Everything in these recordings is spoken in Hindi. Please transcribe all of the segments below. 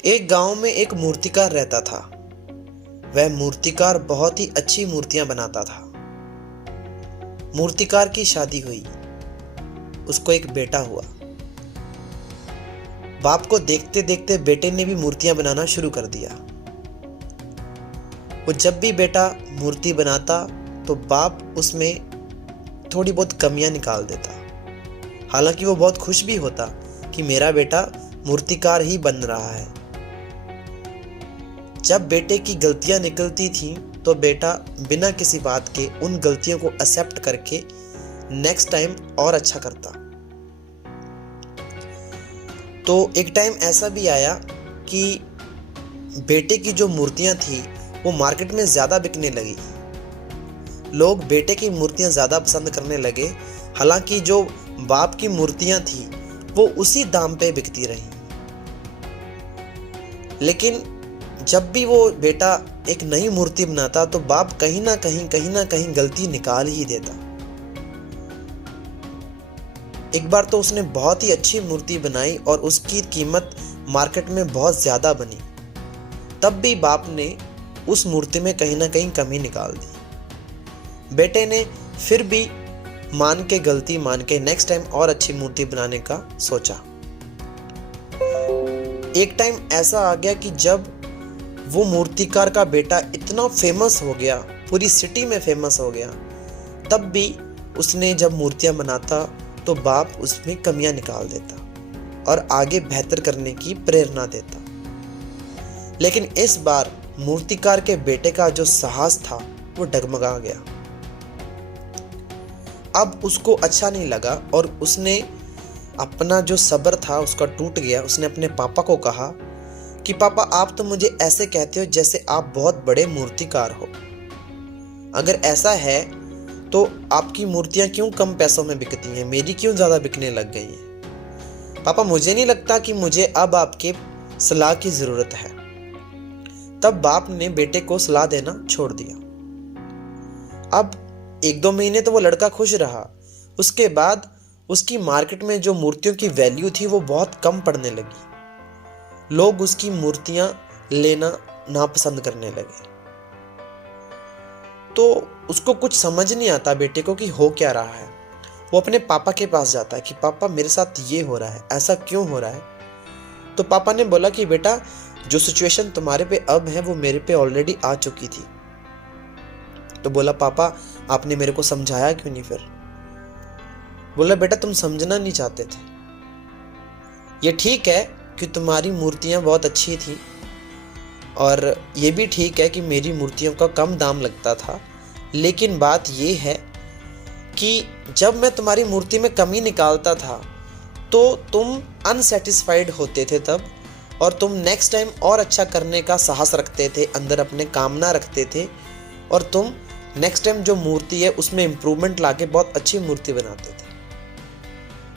एक गांव में एक मूर्तिकार रहता था। वह मूर्तिकार बहुत ही अच्छी मूर्तियां बनाता था। मूर्तिकार की शादी हुई। उसको एक बेटा हुआ। बाप को देखते देखते बेटे ने भी मूर्तियां बनाना शुरू कर दिया। वो जब भी बेटा मूर्ति बनाता तो बाप उसमें थोड़ी बहुत कमियां निकाल देता। हालांकि वो बहुत खुश भी होता कि मेरा बेटा मूर्तिकार ही बन रहा है। जब बेटे की गलतियां निकलती थीं तो बेटा बिना किसी बात के उन गलतियों को एक्सेप्ट करके नेक्स्ट टाइम और अच्छा करता। तो एक टाइम ऐसा भी आया कि बेटे की जो मूर्तियां थी वो मार्केट में ज़्यादा बिकने लगी। लोग बेटे की मूर्तियां ज़्यादा पसंद करने लगे। हालांकि जो बाप की मूर्तियां थी वो उसी दाम पे बिकती रही। लेकिन जब भी वो बेटा एक नई मूर्ति बनाता तो बाप कहीं ना कहीं गलती निकाल ही देता। एक बार तो उसने बहुत ही अच्छी मूर्ति बनाई और उसकी कीमत मार्केट में बहुत ज़्यादा बनी। तब भी बाप ने उस मूर्ति में कहीं ना कहीं कमी निकाल दी। बेटे ने फिर भी गलती मान के नेक्स्ट टाइम और अच्छी मूर्ति बनाने का सोचा। एक टाइम ऐसा आ गया कि जब वो मूर्तिकार का बेटा इतना फेमस हो गया, पूरी सिटी में फेमस हो गया, तब भी उसने जब मूर्तियां बनाता तो बाप उसमें कमियां निकाल देता और आगे बेहतर करने की प्रेरणा देता। लेकिन इस बार मूर्तिकार के बेटे का जो साहस था वो डगमगा गया। अब उसको अच्छा नहीं लगा और उसने अपना जो सब्र था उसका टूट गया। उसने अपने पापा को कहा कि पापा, आप तो मुझे ऐसे कहते हो जैसे आप बहुत बड़े मूर्तिकार हो। अगर ऐसा है तो आपकी मूर्तियां क्यों कम पैसों में बिकती हैं, मेरी क्यों ज़्यादा बिकने लग गई हैं? पापा, मुझे नहीं लगता कि मुझे अब आपके सलाह की ज़रूरत है। तब बाप ने बेटे को सलाह देना छोड़ दिया। अब 1-2 महीने तो वो लड़का खुश रहा। उसके बाद उसकी मार्केट में जो मूर्तियों की वैल्यू थी वो बहुत कम पड़ने लगी। लोग उसकी मूर्तियां लेना नापसंद करने लगे। तो उसको कुछ समझ नहीं आता बेटे को कि हो क्या रहा है। वो अपने पापा के पास जाता है कि पापा, मेरे साथ ये हो रहा है, ऐसा क्यों हो रहा है? तो पापा ने बोला कि बेटा, जो सिचुएशन तुम्हारे पे अब है वो मेरे पे ऑलरेडी आ चुकी थी। तो बोला, पापा आपने मेरे को समझाया क्यों नहीं फिर? बोला, बेटा तुम समझना नहीं चाहते थे। ये ठीक है कि तुम्हारी मूर्तियां बहुत अच्छी थी और ये भी ठीक है कि मेरी मूर्तियों का कम दाम लगता था। लेकिन बात ये है कि जब मैं तुम्हारी मूर्ति में कमी निकालता था तो तुम अनसेटिस्फाइड होते थे तब, और तुम नेक्स्ट टाइम और अच्छा करने का साहस रखते थे, अंदर अपने कामना रखते थे, और तुम नेक्स्ट टाइम जो मूर्ति है उसमें इम्प्रूवमेंट लाके बहुत अच्छी मूर्ति बनाते थे।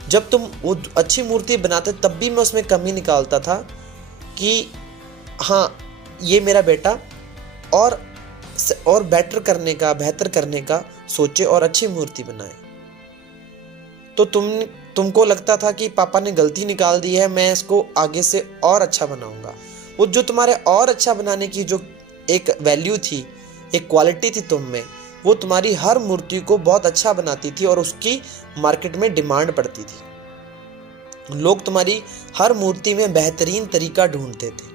जब तुम वो अच्छी मूर्ति बनाते तब भी मैं उसमें कमी निकालता था कि हाँ, ये मेरा बेटा और बेहतर करने का सोचे और अच्छी मूर्ति बनाए। तो तुमको लगता था कि पापा ने गलती निकाल दी है, मैं इसको आगे से और अच्छा बनाऊंगा। वो जो तुम्हारे और अच्छा बनाने की जो एक वैल्यू थी, एक क्वालिटी थी तुम में, वो तुम्हारी हर मूर्ति को बहुत अच्छा बनाती थी और उसकी मार्केट में डिमांड पड़ती थी। लोग तुम्हारी हर मूर्ति में बेहतरीन तरीका ढूंढते थे।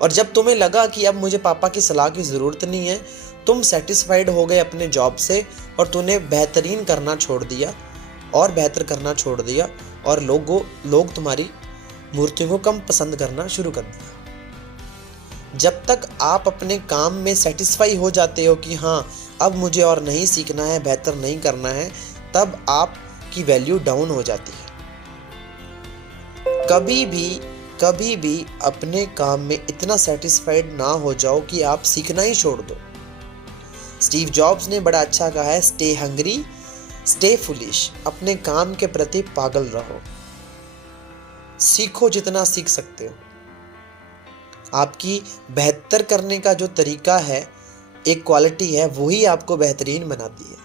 और जब तुम्हें लगा कि अब मुझे पापा की सलाह की ज़रूरत नहीं है, तुम सेटिस्फाइड हो गए अपने जॉब से और तूने बेहतरीन करना छोड़ दिया और बेहतर करना छोड़ दिया, और लोग तुम्हारी मूर्तियों को कम पसंद करना शुरू कर दिया। जब तक आप अपने काम में सेटिस्फाई हो जाते हो कि हाँ, अब मुझे और नहीं सीखना है, बेहतर नहीं करना है, तब आपकी वैल्यू डाउन हो जाती है। कभी भी अपने काम में इतना सेटिस्फाइड ना हो जाओ कि आप सीखना ही छोड़ दो। स्टीव जॉब्स ने बड़ा अच्छा कहा है, स्टे हंग्री, स्टे फुलिश। अपने काम के प्रति पागल रहो, सीखो जितना सीख सकते हो। आपकी बेहतर करने का जो तरीका है, एक क्वालिटी है, वही आपको बेहतरीन बनाती है।